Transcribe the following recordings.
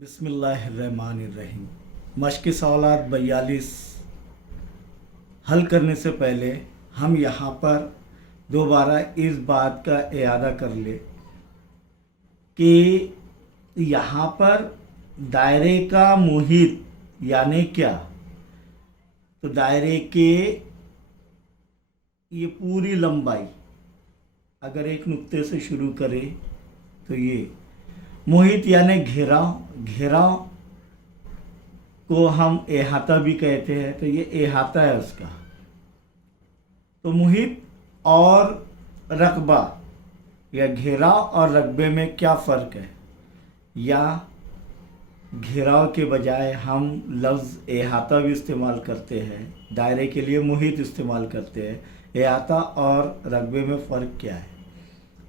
बिस्मिल्लाहिर्रहमानिर्रहीम। मश्क़ सवालात 42 हल करने से पहले हम यहाँ पर दोबारा इस बात का इयादा कर ले कि यहाँ पर दायरे का मुहित यानी क्या। तो दायरे के ये पूरी लंबाई अगर एक नुक्ते से शुरू करें तो ये मुहित यानी घेराव, घेराव को हम अहाता भी कहते हैं। तो ये अहाता है उसका। तो मुहित और रकबा या घेराव और रकबे में क्या फ़र्क है, या घेराव के बजाय हम लफ्ज़ अहाता भी इस्तेमाल करते हैं, दायरे के लिए मुहित इस्तेमाल करते हैं। अहाता और रकबे में फ़र्क क्या है।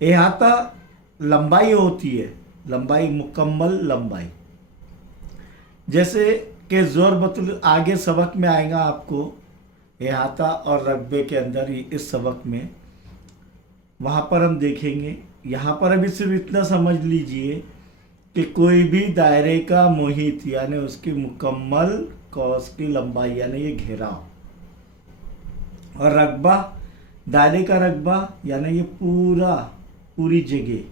अहाता लंबाई होती है, लंबाई मुकम्मल लंबाई, जैसे कि ज़ोरबतुल आगे सबक में आएगा आपको अहाता और रकबे के अंदर ही इस सबक में, वहाँ पर हम देखेंगे। यहाँ पर अभी सिर्फ इतना समझ लीजिए कि कोई भी दायरे का मुहित यानी उसकी मुकम्मल कौस की लंबाई यानी ये घेराव, और रकबा दायरे का रकबा यानी ये पूरी जगह,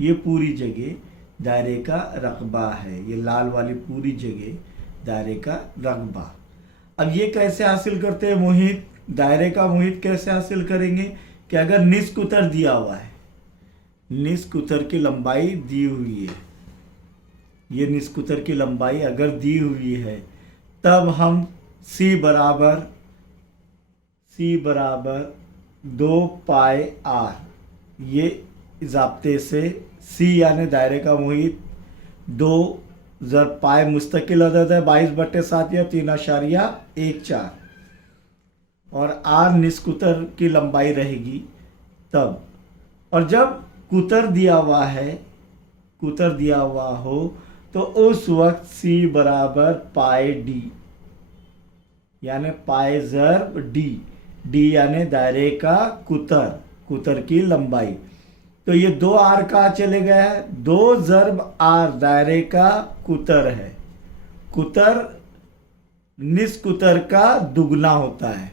ये पूरी जगह दायरे का रकबा है। ये लाल वाली पूरी जगह दायरे का रकबा। अब ये कैसे हासिल करते हैं मुहित, दायरे का मुहित कैसे हासिल करेंगे कि अगर निस्क उतर दिया हुआ है, निस्क उतर की लंबाई दी हुई है, ये निस्क उतर की लंबाई अगर दी हुई है, तब हम C बराबर 2 पाई R, ये ज़ाब्ते से C यानी दायरे का मुहित 2 ज़र पाए मुस्तकिल अदद है 22/7 या 3.14, और R निस्क कुतर की लंबाई रहेगी तब। और जब कुतर दिया हुआ है, कुतर दिया हुआ हो, तो उस वक्त C बराबर पाई D यानी पाई ज़र्ब D, D यानी दायरे का कुतर, कुतर की लंबाई। तो ये 2R कहाँ चले गया है, 2 ज़र्ब R दायरे का कुतर है। कुतर निस्क कुतर का दुगना होता है,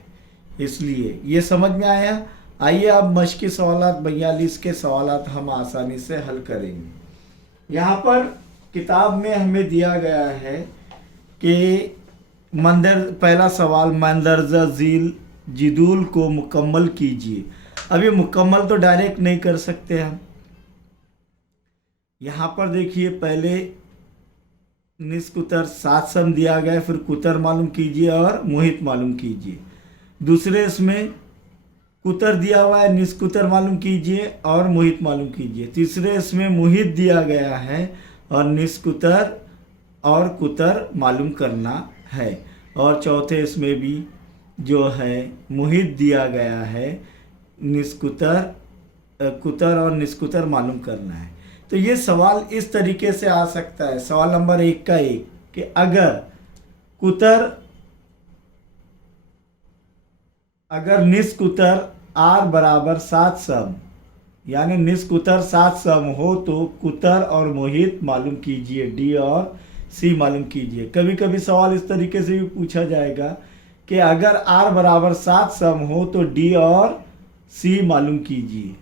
इसलिए ये समझ में आया। आइए अब मश्क़ सवालात 42 के सवालात हम आसानी से हल करेंगे। यहाँ पर किताब में हमें दिया गया है कि पहला सवाल मंदरजा झील जिदूल को मुकम्मल कीजिए। अभी मुकम्मल तो डायरेक्ट नहीं कर सकते हम। यहाँ पर देखिए, पहले निस्क कुतर 7 सम दिया गया है, फिर कुतर मालूम कीजिए और मुहित मालूम कीजिए। दूसरे इसमें कुतर दिया हुआ है, निस्क कुतर मालूम कीजिए और मुहित मालूम कीजिए। तीसरे इसमें मुहित दिया गया है और निस्क कुतर और कुतर मालूम करना है। और चौथे इसमें भी जो है मुहित दिया गया है, कुतर और निस्कुतर मालूम करना है। तो ये सवाल इस तरीके से आ सकता है। सवाल नंबर 1 का 1 कि अगर निस्कुतर R बराबर 7 सम यानी निस्कुतर 7 सम हो, तो कुतर और मुहित मालूम कीजिए, D और C मालूम कीजिए। कभी कभी सवाल इस तरीके से भी पूछा जाएगा कि अगर R बराबर 7 सम हो तो D और C मालूम कीजिए,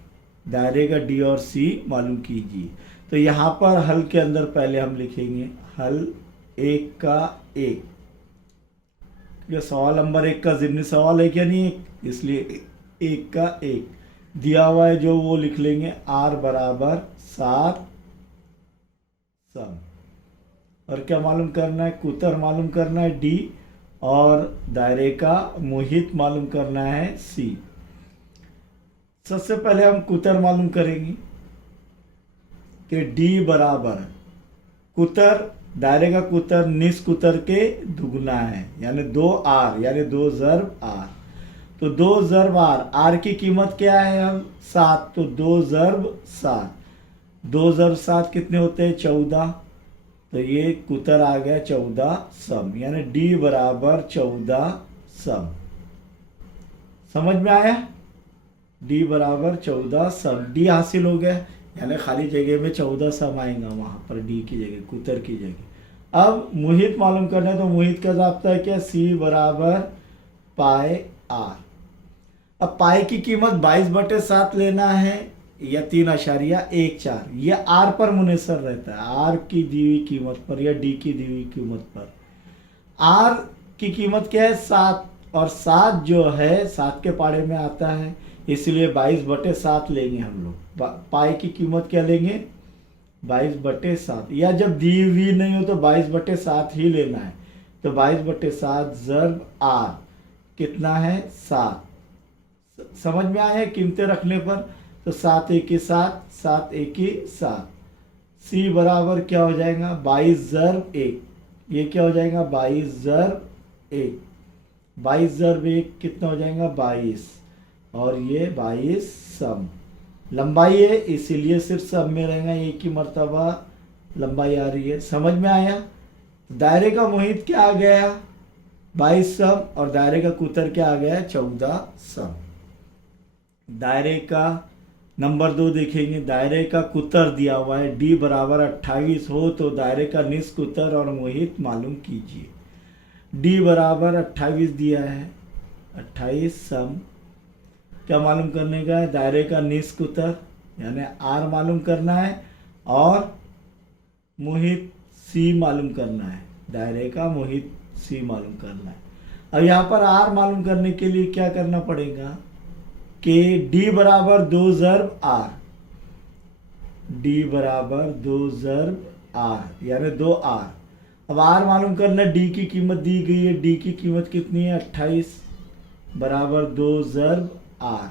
दायरे का D और C मालूम कीजिए। तो यहाँ पर हल के अंदर पहले हम लिखेंगे हल 1 का 1। ये सवाल नंबर 1 का ज़िम्नी सवाल है क्या नहीं है, इसलिए 1 का 1 दिया हुआ है जो वो लिख लेंगे। R बराबर 7 सम, और क्या मालूम करना है, कुतर मालूम करना है D, और दायरे का मुहित मालूम करना है C। सबसे पहले हम कुतर मालूम करेंगे कि D बराबर कुतर, दायरे का कुतर निस्क कुतर के दुगना है यानी 2R यानी 2 ज़र्ब R। तो 2 ज़र्ब R की कीमत क्या है, हम 7, तो 2 ज़र्ब 7, 2 ज़र्ब 7 कितने होते हैं, 14। तो ये कुतर आ गया 14 सम यानी D बराबर 14 सम। समझ में आया, D बराबर 14 सम, D हासिल हो गया। यानी खाली जगह में 14 सम आएगा वहाँ पर डी की जगह, कुतर की जगह। अब मुहित मालूम करना है तो मुहित का जाब्ता है क्या, सी बराबर पाई आर। अब पाई की कीमत 22/7 लेना है या 3.14, यह आर पर मुनहसर रहता है, आर की दी हुई कीमत पर या डी की दी हुई कीमत पर। आर की कीमत क्या है 7, और 7 जो है 7 के पाड़े में आता है, इसलिए 22/7 लेंगे हम लोग। पाई की कीमत क्या लेंगे 22/7, या जब दी हुई नहीं हो तो 22/7 ही लेना है। तो 22/7 ज़र्ब आर कितना है 7। समझ में आया कीमतें रखने पर, तो 7 1 7, 7 1 7। सी बराबर क्या हो जाएगा 22 ज़र्ब 1, ये क्या हो जाएगा 22 ज़र्ब 1, 22 ज़र्ब 1 कितना हो जाएगा 22, और ये 22 सम। लंबाई है इसीलिए सिर्फ सम में रहेगा, एक ही मर्तबा लंबाई आ रही है। समझ में आया। दायरे का मुहित क्या आ गया 22 सम, और दायरे का कुतर क्या आ गया 14 सम। दायरे का नंबर 2 देखेंगे। दायरे का कुतर दिया हुआ है डी बराबर 28 हो तो दायरे का निस कुतर और मुहित मालूम कीजिए। डी बराबर 28 दिया है, 28 सम क्या मालूम करने का है, दायरे का निस कुतर यानी आर मालूम करना है, और मुहित सी मालूम करना है, दायरे का मुहित सी मालूम करना है। अब यहाँ पर आर मालूम करने के लिए क्या करना पड़ेगा कि डी बराबर 2 ज़र्ब आर, डी बराबर 2 ज़र्ब आर यानी 2 आर। अब आर मालूम करना है, डी की कीमत दी गई है, डी की कीमत कितनी है 28 बराबर 2 ज़र्ब आर।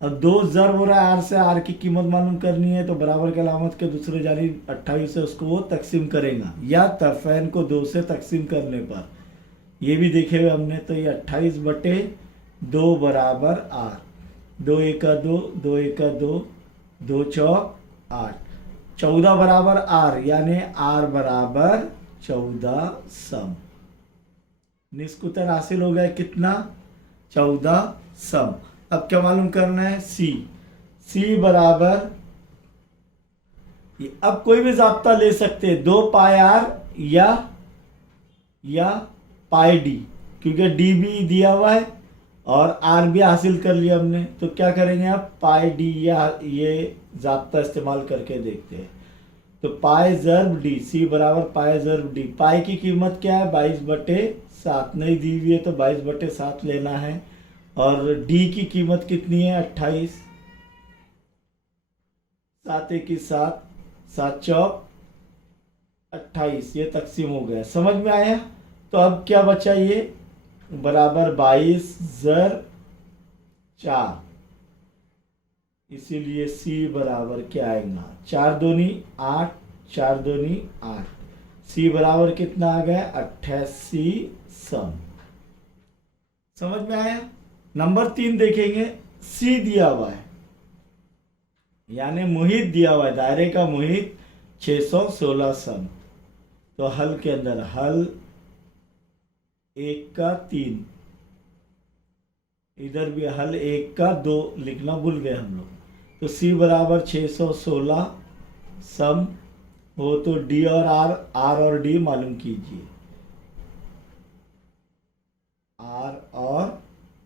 अब 2 ज़र्ब हो रहा है आर से, आर की कीमत मालूम करनी है तो बराबर के अलामत के दूसरे जानिब 28 से उसको वो तकसीम करेगा, या तरफैन को 2 से तकसीम करने पर, ये भी देखे हुए हमने। तो ये 28/2 बराबर आर, 2 1 2, 2 1 2, 2 चौक 8, 14 बराबर आर यानी आर बराबर 14 सम। निस्कुतर हासिल हो गया कितना 14 सम। अब क्या मालूम करना है सी, सी बराबर, अब कोई भी जाब्ता ले सकते हैं 2 पाई आर या पाई डी, क्योंकि डी भी दिया हुआ है और आर भी हासिल कर लिया हमने। तो क्या करेंगे अब पाई डी या ये जाब्ता इस्तेमाल करके देखते हैं। तो पाई ज़र्ब डी, सी बराबर पाई ज़र्ब डी। पाई की कीमत क्या है 22/7, नहीं दी हुई है तो 22/7 लेना है, और डी की कीमत कितनी है 28, 7 1 7, 7 चौक 28, ये तकसीम हो गया। समझ में आया। तो अब क्या बचा ये बराबर 22 ज़र्ब 4, इसीलिए सी बराबर क्या आएगा 4 दूनी 8, 4 दूनी 8, सी बराबर कितना आ गया 88 सम। समझ में आया। नंबर 3 देखेंगे, सी दिया हुआ है यानी मुहित दिया हुआ है, दायरे का मुहित 616 सम। तो हल के अंदर हल 1 का 3, इधर भी हल 1 का 2 लिखना भूल गए हम लोग। तो सी बराबर 616 सम हो तो डी और आर और डी मालूम कीजिए।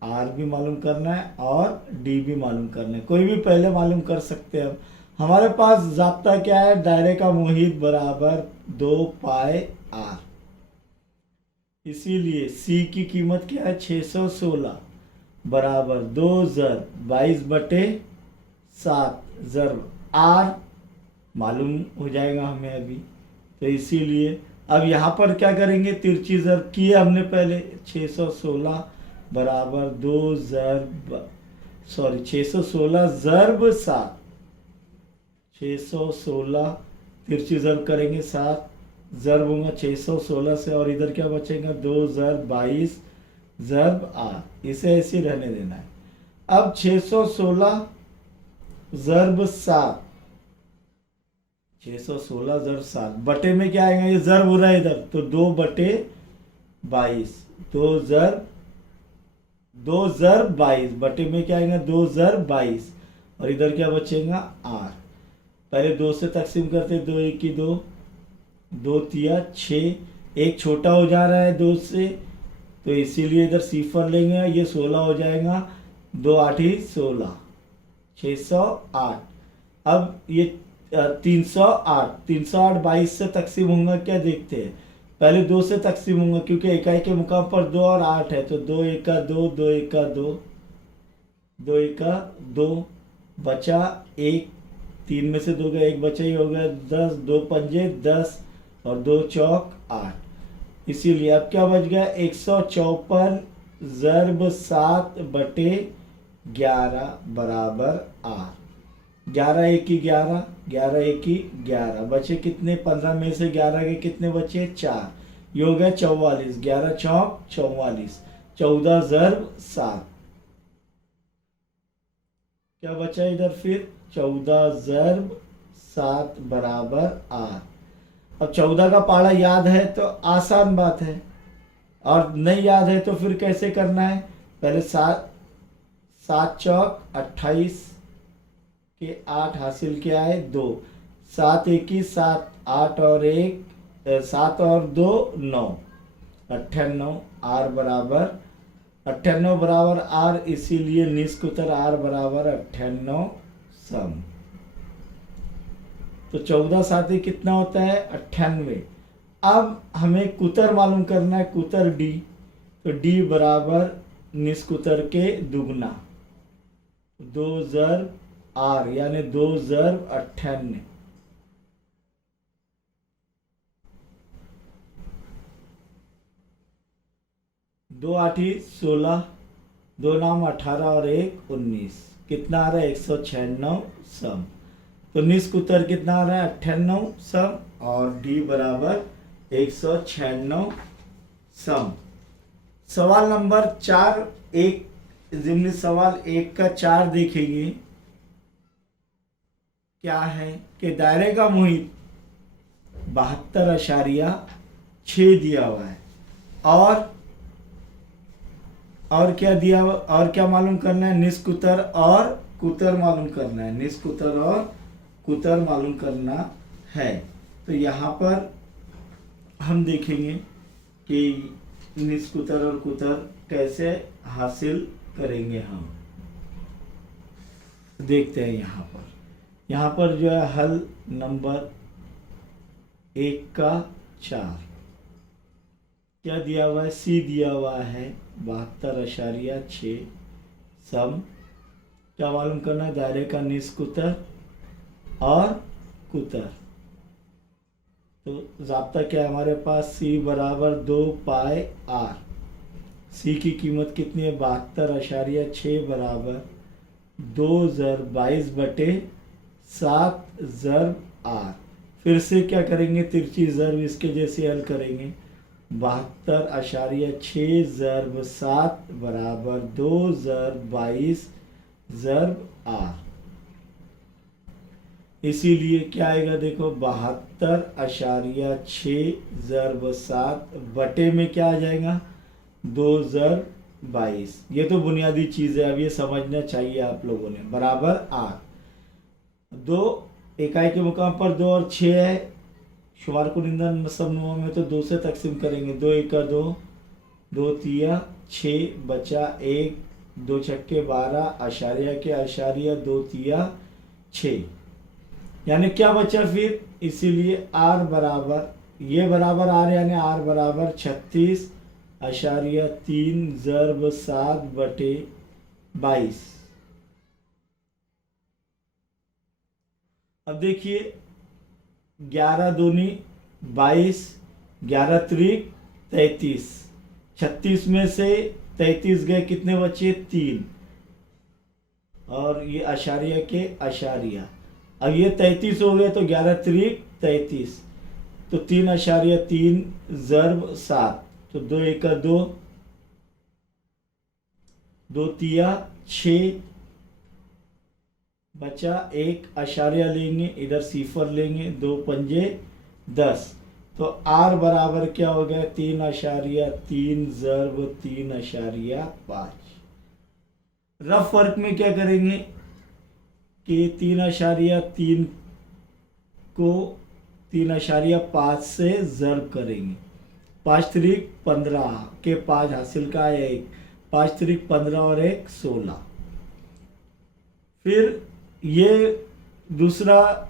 आर भी मालूम करना है और डी भी मालूम करना है, कोई भी पहले मालूम कर सकते हैं। हमारे पास जाब्ता क्या है, दायरे का मुहित बराबर 2 पाई आर, इसीलिए सी की कीमत क्या है 616 बराबर 2 ज़र्ब 22/7 ज़र्ब आर मालूम हो जाएगा हमें अभी। तो इसीलिए अब यहाँ पर क्या करेंगे, तिरछी ज़र्ब की है हमने पहले, 616 बराबर 616 ज़र्ब 7, 616 तिरछी ज़र्ब करेंगे 7, ज़र्ब होगा 616 से, और इधर क्या बचेगा 2 ज़र्ब 22 ज़र्ब आर, इसे ऐसे रहने देना है। अब 616 ज़र्ब 7, 616 ज़र्ब 7 बटे में क्या आएगा, ये ज़र्ब हो रहा है इधर, तो 2/22, 2 ज़र्ब 22 बटे में क्या आएगा 2 ज़र्ब 22, और इधर क्या बचेगा आर। पहले 2 से तकसीम करते, 2 एक की 2, 2 तिया 6, एक छोटा हो जा रहा है 2 से, तो इसीलिए इधर सिफर लेंगे, ये 16 हो जाएगा, 2 8 ही 16, 608। अब ये 308, 308 22 से तकसीम होगा क्या देखते हैं। पहले 2 से तकसीम होगा क्योंकि इकाई के मुकाम पर 2 और 8 है, तो 2 एका 2, 2 एका 2, 2 एका 2, बचा 1, 3 में से 2 का 1 बचा ही हो गया 10, 2 पंजे 10 और 2 चौक 8। इसीलिए अब क्या बच गया 154 ज़र्ब 7 बटे 11 बराबर 8। 11 एक की 11, 11 एक की 11, बचे कितने 15 में से 11 के कितने बचे 4, ये हो गया 44, 11 चौक 44, 14 ज़र्ब 7, क्या बचा इधर फिर 14 ज़र्ब 7 बराबर 8। अब 14 का पाड़ा याद है तो आसान बात है, और नहीं याद है तो फिर कैसे करना है। पहले 7 चौक 28 के 8 हासिल किया है 2, 7 एक की 7, 8 और 1 7 और 2 9, 98 आर बराबर 98 बराबर आर, इसीलिए निष्क उत्तर आर बराबर 98 सम। तो 14 साथी कितना होता है 98। अब हमें कुतर मालूम करना है, कुतर डी, तो डी बराबर निष्क उत्तर के दुगना, 2 ज़र्ब आर यानी 2 ज़र्ब 98, दो 8 16, 2 नाम 18 और 1 19, कितना आ रहा है 196 सम। तो निष्क उत्तर कितना आ रहा है 98 सम, और डी बराबर 196 सम। सवाल नंबर 4, एक जिम्नी सवाल 1 का 4 देखेंगे। क्या है कि दायरे का मुहित 72.6 दिया हुआ है, और क्या दिया हुआ, और क्या मालूम करना है निष्क उत्तर और कुतर मालूम करना है, निष्क उत्तर और कुतर मालूम करना है। तो यहाँ पर हम देखेंगे कि निष्क उत्तर और कुतर कैसे हासिल करेंगे हम, देखते हैं। यहाँ पर जो है हल नंबर 1 का 4 क्या दिया हुआ है, सी दिया हुआ है 72.6 सम। क्या मालूम करना है दायरे का निष्क उत्तर और कुतर। तो ज़ाब्ता क्या है हमारे पास, सी बराबर 2 पाई आर। सी की कीमत कितनी है 72.6 बराबर 2 ज़र्ब 22 बटे 7 ज़र्ब आर। फिर से क्या करेंगे, तिरछी ज़र्ब इसके जैसे हल करेंगे। 72.6 ज़र्ब 7 बराबर 2 ज़र्ब 22 ज़र्ब आर। इसीलिए क्या आएगा देखो 72.6 ज़र्ब 7 बटे में क्या आ जाएगा 2 ज़र्ब 22। ये तो बुनियादी चीज़ है, अब ये समझना चाहिए आप लोगों ने, बराबर आर। 2 इकाई के मुकाम पर 2 और 6 है, शुमार कुनिंदा समूहों में तो 2 से तकसीम करेंगे। 2 एका 2, 2 तिया 6, बचा 1, 2 छक्के 12, आशारिया के आशारिया 2 तिया 6, यानी क्या बचा फिर, इसीलिए आर बराबर, ये बराबर आर यानी आर बराबर 36.3 ज़र्ब 7 बटे 22। अब देखिए 11 दूनी 22, 11 त्रिक 33, 36 में से 33 गए, कितने बचे 3, और ये आशारिया के आशारिया। अब ये 33 हो गए तो 11 त्रिक 33, तो 3.3 ज़र्ब 7, तो 2 एका 2, 2 तिया 6, बचा 1 आशारिया लेंगे, इधर सिफर लेंगे, 2 पंजे 10, तो आर बराबर क्या हो गया 3.3 ज़र्ब 3.5। रफ वर्क में क्या करेंगे कि 3.3 को 3.5 से ज़र्ब करेंगे। 5 त्रिक 15 के 5 हासिल का 1, 5 त्रिक 15 और 1 16। फिर ये दूसरा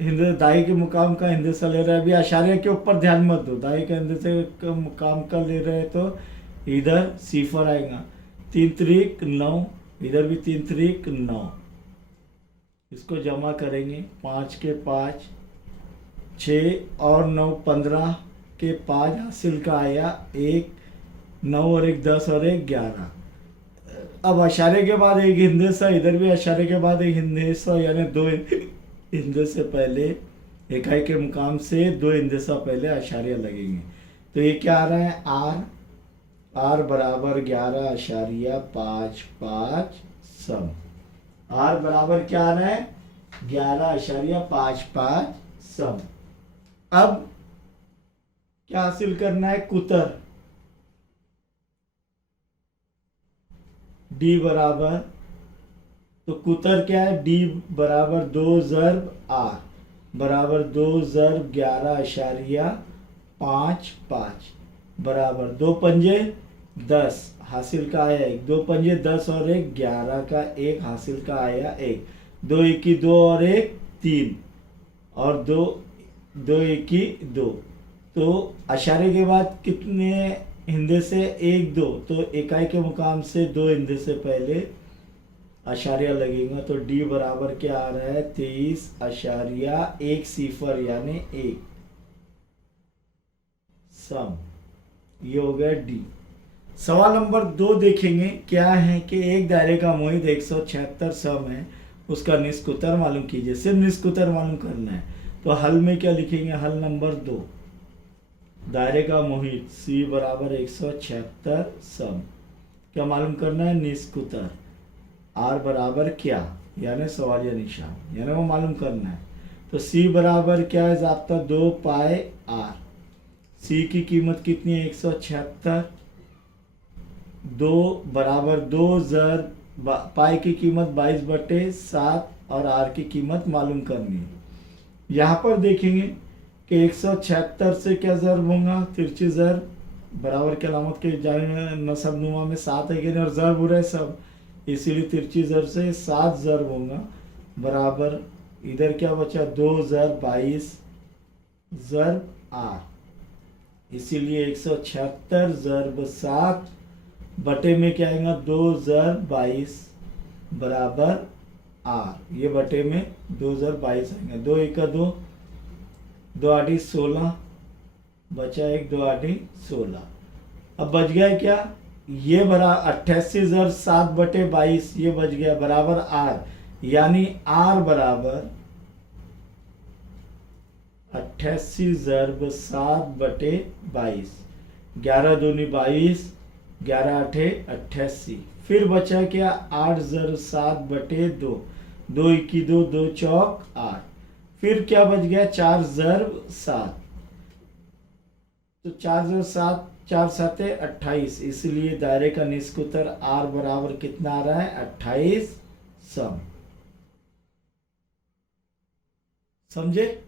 हिंदे दाई के मुकाम का हिंदसा ले रहा है। अभी आशार्य के ऊपर ध्यान मत दो, दाई के हिंदसे का मुकाम का ले रहे हैं तो इधर सिफर आएगा। 3 त्रिक 9, इधर भी 3 त्रिक 9। इसको जमा करेंगे। 5 के 5 6 और 9 15 के 5 हासिल का आया 1, 9 और 1 10 और 1 11। अब आशार्य के बाद एक हिंदसा, इधर भी आशार्य के बाद एक हिंदसा, यानी 2 हिंदसे पहले इकाई के मुकाम से 2 हिंदसा पहले आशार्य लगेंगे। तो ये क्या आ रहा है? आर बराबर 11.55 सम। आर बराबर क्या आ रहा है? 11.55 सम। अब क्या हासिल करना है? कुतर। डी बराबर, तो कुतर क्या है? डी बराबर 2 ज़र्ब आर बराबर 2 ज़र्ब 11.55 बराबर 2 पंजे 10 हासिल का आया 1, 2 पंजे 10 और 1 11 का 1 हासिल का आया 1, 2 इक्की 2 और 1 3 और 2 इक्की 2। तो आशार्य के बाद कितने हिंदे से? 1 2, तो इकाई के मुकाम से 2 हिंदे से पहले आशार्य लगेगा। तो डी बराबर क्या आ रहा है? 23.1 सिफर यानी 1 सम। ये हो गया डी। सवाल नंबर 2 देखेंगे। क्या है कि एक दायरे का मोहित 176 सम है, उसका निष्कुतर मालूम कीजिए। सिर्फ निष्कुतर मालूम करना है। तो हल में क्या लिखेंगे? हल नंबर 2, दायरे का मोहित सी बराबर 176 सम। क्या मालूम करना है? निष्कुतर। आर बराबर क्या, यानी सवालिया निशान, यानी वो मालूम करना है। तो सी बराबर क्या है? ज़ाब्ता 2 पाए आर। सी की कीमत कितनी है? 176। 2 बराबर 2 ज़र्ब पाई की कीमत 22/7 और आर की कीमत मालूम करनी है। यहाँ पर देखेंगे कि 176 से क्या ज़र्ब होगा? तिरछी ज़र्ब बराबर की अलामत के जाए नसब नुमा में 7 है कि नहीं, और ज़र्ब हो रहे सब, इसीलिए तिरछी ज़र्ब से 7 ज़र्ब होगा बराबर इधर क्या बचा? 2 ज़र्ब 22 ज़र्ब आर, इसीलिए 176 ज़र्ब 7 बटे में क्या आएगा? 2 ज़र्ब 22 बराबर आर। ये बटे में 2 ज़र्ब 22 आएंगे। 2 1 2, 2 8 16 बचा 1, 2 8 16। अब बच गया क्या? ये बरा 88 ज़र्ब 7 बटे 22 ये बच गया बराबर आर, यानी आर बराबर 88 ज़र्ब 7 बटे 22। 11 दूनी 22, 11 8 88। फिर बचा क्या? 8 ज़र्ब 7 बटे 2, 2 इक्की 2, 2 चौक 8। फिर क्या बच गया? 4 ज़र्ब 7, तो 4 ज़र्ब 7 4 7 28, इसलिए दायरे का निष्कुतर आर बराबर कितना आ रहा है? 28 सम। समझे?